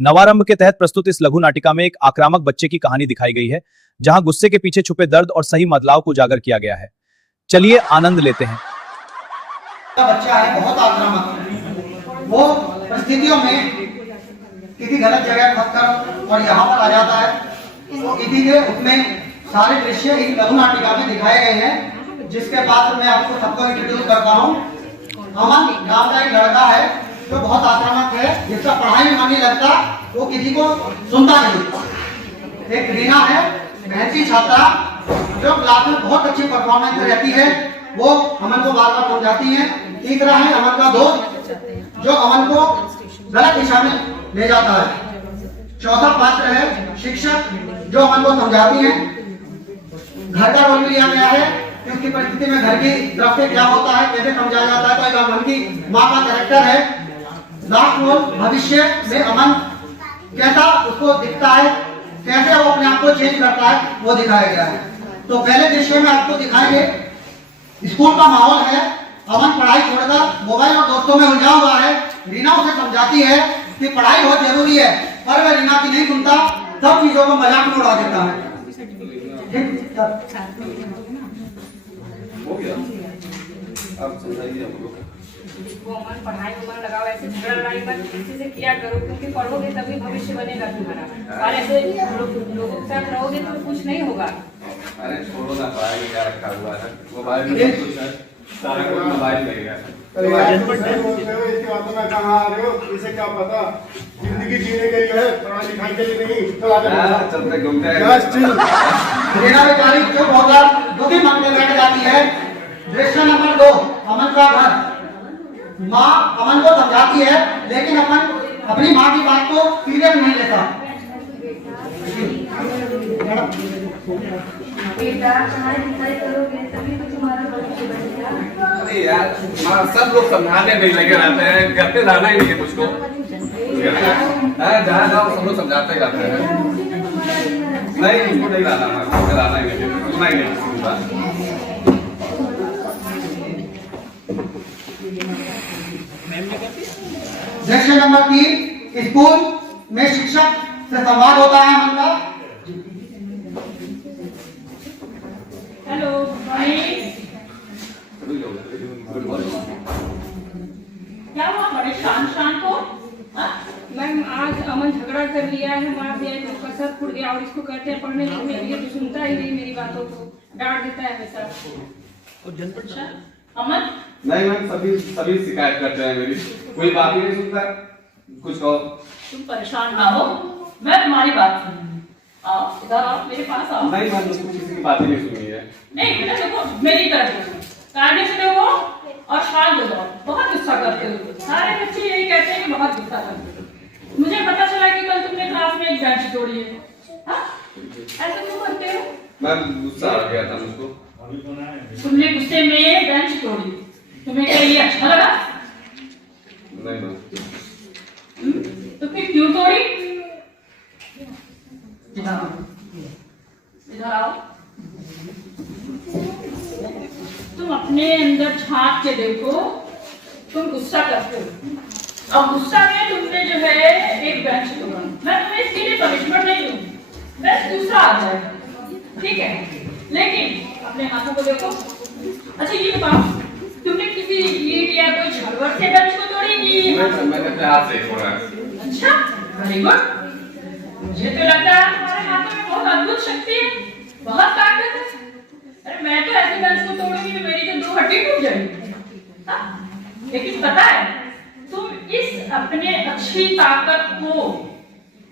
नवारंभ के तहत प्रस्तुत इस लघु नाटिका में एक आक्रामक बच्चे की कहानी दिखाई गई है, जहां गुस्से के पीछे छुपे दर्द और सही बदलाव को उजागर किया गया है। चलिए आनंद लेते हैं। बच्चा है बहुत आक्रामक, वो परिस्थितियों में किसी गलत जगह फंसकर और यहाँ पर आ जाता है। तो इसी के उसमें सारे दृश्य एक लघु नाटिका में दिखाए गए हैं, जिसके बाद मैं आपको सबको इंट्रोड्यूस करता हूँ। अमन नाम का एक लड़का है जो बहुत आक्रामक है, जिसका पढ़ाई में मन नहीं लगता, वो किसी को सुनता नहीं। एक रीना है मेहनती छात्रा जो क्लास में बहुत अच्छी परफॉर्मेंस रहती है, वो अमन को बार बार समझाती है। तीसरा है अमन का दोस्त जो अमन को गलत दिशा में ले जाता है। चौथा पात्र है शिक्षक जो अमन को समझाती है। घर का रोल भी लिया गया है कि उसकी परिस्थिति में घर की तरफ से क्या होता है, कैसे समझाया जाता है। तो अमन की माँ का कैरेक्टर है। लास्ट रोल भविष्य में अमन कैसा उसको दिखता है, कैसे वो अपने आप को चेंज करता है, वो दिखाया गया है। तो पहले दृश्य में आपको दिखाएंगे स्कूल का माहौल है। अमन पढ़ाई छोड़कर मोबाइल और दोस्तों में उलझा हुआ है। रीना उसे समझाती है कि पढ़ाई बहुत जरूरी है, पर वह रीना की नहीं सुनता, सब चीजों को मजाक में उड़ा देता है। वो अमन पढ़ाई में लगाओ, ऐसे झगड़ा लड़ाई मत किसी से किया करो, क्योंकि पढ़ोगे तभी भविष्य बनेगा तुम्हारा। और ऐसे लोगों के साथ रहोगे तो कुछ नहीं होगा। अरे छोड़ो ना, पढ़ाई में क्या रखा हुआ है, मोबाइल में सब कुछ है, सारा कुछ मोबाइल में ही है। इसकी बातों में कहाँ आ रहे हो? इसे क्या पता, जिंदगी जीने के लिए है, पढ़ाई लिखाई के लिए नहीं। चलते घूमते हैं। रीना बेचारी चुप होकर दुखी मन में बैठ जाती है। दृश्य नंबर 2, अमन का घर। माँ अमन को समझाती है, लेकिन अमन अपनी माँ की बात को सीरियस नहीं लेता। बेटा पढ़ाई लिखाई करोगे तभी तो तुम्हारा भविष्य बनेगा। अरे यार सब लोग समझाने में लगे रहते हैं, करते रहना ही नहीं है मुझको। जहाँ जाओ सब लोग समझाते रहते हैं। नहीं मुझको नहीं रहना ही नहीं, सुना ही नहीं। दृश्य नंबर 3, स्कूल में शिक्षक से संवाद होता है अमन का। हेलो क्या हुआ, परेशान शान को? मैम आज अमन झगड़ा कर लिया है, मार दिया है, उसका सर फूट गया और इसको कहते हैं पढ़ने लिखने के लिए, तो सुनता ही नहीं मेरी बातों को, डांट देता है हमेशा। अमन नहीं मैम, सभी शिकायत करते हैं मेरी, कोई बात ही नहीं सुनता। कुछ कहो। तुम परेशान ना हो, मैं तुम्हारी बात सुनूंगी। आओ इधर आओ, मेरे पास आओ। नहीं मैम, मुझको किसी की बात ही नहीं सुनी है। नहीं बेटा देखो, मेरी तरफ देखो, कायदे से देखो और शांत हो जाओ। बहुत गुस्सा करते हो, सारे बच्चे यही कहते हैं कि बहुत गुस्सा करते हो। मुझे पता चला कि कल तुमने क्लास में एक बेंच तोड़ी है। हाँ? ऐसा क्यों करते हो? मैम गुस्सा आ गया था मुझको। तुमने गुस्से में बेंच तोड़ी, तुम्हें क्या ये अच्छा लगा? नहीं मैम। तो फिर क्यों तोड़ी? इधर आओ। तुम अपने अंदर झांक के देखो, तुम गुस्सा करते हो और गुस्सा में तुमने जो है एक बेंच तोड़ा। मैं तुम्हें इसके लिए पनिशमेंट नहीं दूंगी, बस गुस्सा आ जाएगा, ठीक है? लेकिन अपने हाथों को देखो। अच्छा ये बताओ, तुमने किसी ईंट या कोई छड़वर से बेंच को तोड़ी कि? मैंने अपने हाथ से तोड़ा। अच्छा वेरी गुड। मुझे तो लगता है तुम्हारे हाथों में बहुत अद्भुत शक्ति है, बहुत ताकत है। अरे मैं तो ऐसे बेंच को तोड़ूंगी तो मेरी तो 2 हड्डी टूट जाएगी। लेकिन पता है, तुम इस अपने अच्छी ताकत को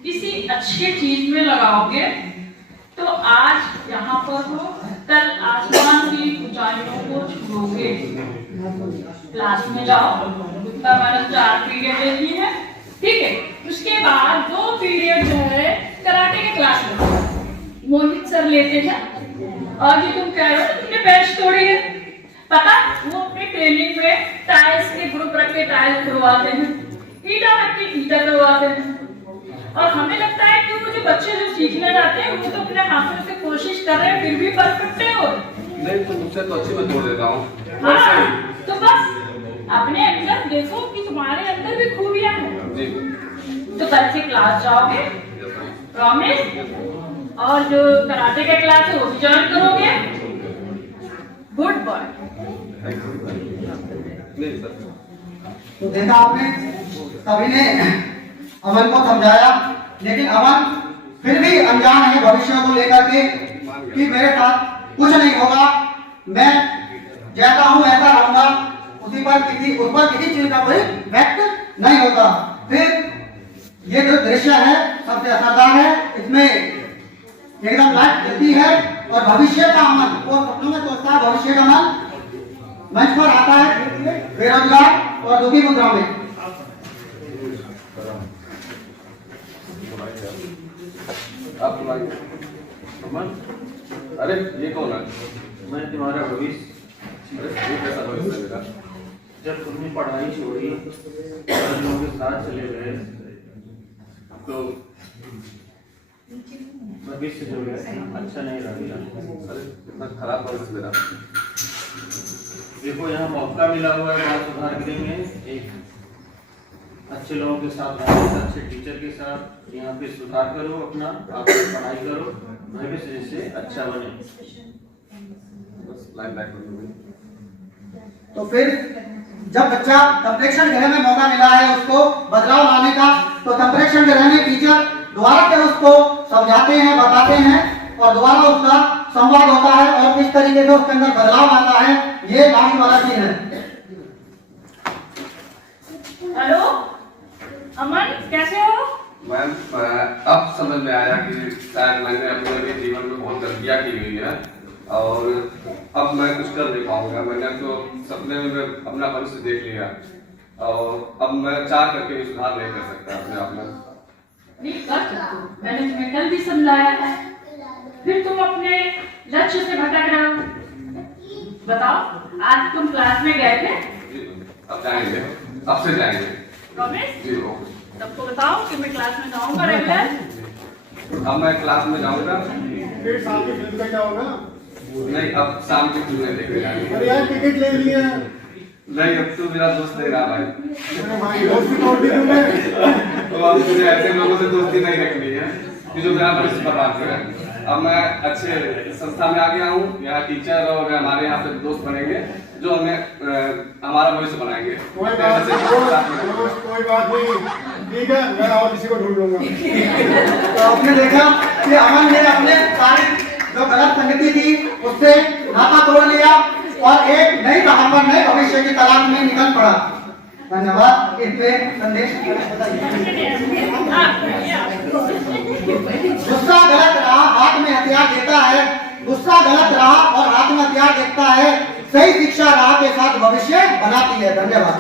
किसी अच्छी चीज में लगाओगे तो आज यहाँ पर हो, कल आसमान की ऊंचाइयों को छूओगे। क्लास में जाओ, उसका मैंने 4 पीरियड लेती है, ठीक है? उसके बाद 2 पीरियड जो है कराटे के क्लास में मोहित सर लेते हैं। और जो तुम कह रहे हो तुमने बेंच तोड़ी है, पता वो अपने ट्रेनिंग में टाइल्स के ग्रुप रख के टाइल्स करवाते हैं, ईटा रख के ईटा करवाते हैं। और हमें लगता है कि वो जो बच्चे जो सीखने जाते हैं वो तो अपने हाथों से कोशिश कर रहे हैं, फिर भी परफेक्ट नहीं हो रहे। नहीं तो मुझसे तो अच्छी मैं तोड़ देता हूँ। हाँ, तो बस अपने अंदर देखो कि तुम्हारे अंदर भी खूबियां हैं। तो कल से क्लास जाओगे, प्रॉमिस? और जो कराटे का क्लास है वो भी ज्वाइन करोगे? Good boy. तो देखा आपने, सभी ने अमन को समझाया, लेकिन अमन फिर भी अनजान है भविष्य को लेकर के कि मेरे साथ कुछ नहीं होगा, मैं जैसा हूं ऐसा रहूंगा, उस पर किसी चीज का कोई इफेक्ट नहीं होता। फिर ये जो दृश्य है सबसे असरदार है, इसमें एकदम लाइट जलती है और भविष्य का अमन, वो सपनों में सोचता है, भविष्य का अमन मंच पर आता है बेरोजगार और दुखी मुद्रा में। आप अरे ये कौन है? मैं तुम्हारा भविष्य। अरे ये कैसा भविष्य है मेरा? जब तुमने पढ़ाई छोड़ी और लोगों के साथ चले गए तो भविष्य जो है अच्छा नहीं रहेगा। अरे इतना खराब भविष्य मेरा। देखो यहाँ मौका मिला हुआ है बात सुधार करेंगे, एक अच्छे लोगों के साथ रहेंगे, अच्छे टीचर के साथ यहाँ पे सुधार करो, अपना आप पढ़ाई करो, भविष्य जैसे अच्छा बने। बस लाइन बैक कर दूंगी। तो फिर जब बच्चा संप्रेक्षण गृह में मौका मिला है उसको बदलाव लाने का, तो संप्रेक्षण गृह में टीचर दोबारा फिर उसको समझाते हैं, बताते हैं और दोबारा उसका संवाद होता है और किस तरीके से उसके अंदर बदलाव आता है, ये लास्ट वाला सीन है। हेलो अमन, कैसे हो? मैम अब समझ में आया कि शायद मैंने अपने जीवन में बहुत गलतियाँ की हुई है और अब मैं कुछ कर नहीं पाऊंगा। मैंने तो सपने में मैं अपना भविष्य देख लिया और अब मैं चाह करके भी सुधार नहीं कर सकता अपने आप में। नहीं कर सकते हो, मैंने तुम्हें कल भी समझाया है, फिर तुम अपने लक्ष्य से भटक रहे हो। बताओ, आज तुम क्लास में गए थे? अब जाएंगे, अब से जाएंगे। प्रॉमिस? जी सबको बताओ कि मैं क्लास में जाऊंगा रेगुलर। अब मैं क्लास में जाऊंगा। फिर शाम की फिल्म का क्या होगा? नहीं, अब शाम की फिल्में देखने जाएंगे। अरे यार टिकट ले लिए हैं। नहीं, अब तू मेरा दोस्त नहीं रहा भाई। अरे भाई दोस्ती तोड़ दी तुमने। तो अब मुझे ऐसे लोगों से दोस्ती नहीं रखनी है कि जो मेरा भविष्य बर्बाद करें। अब मैं अच्छे संस्था में आ गया हूँ, यहाँ टीचर और हमारे यहाँ से दोस्त बनेंगे जो हमें हमारा भविष्य बनाएंगे। कोई बात नहीं, ठीक है, मैं और किसी को ढूंढ लूंगा। तो आपने देखा कि अमन ने अपने सारी जो गलत संगति थी उससे नाता तोड़ लिया और एक नई राह पर नए भविष्य की तलाश में निकल पड़ा। धन्यवाद। इसमें संदेश गुस्सा गलत रहा, हाथ में हथियार देता है। गुस्सा गलत रहा और हाथ में हथियार देखता है। सही शिक्षा राह के साथ भविष्य बनाती है। धन्यवाद।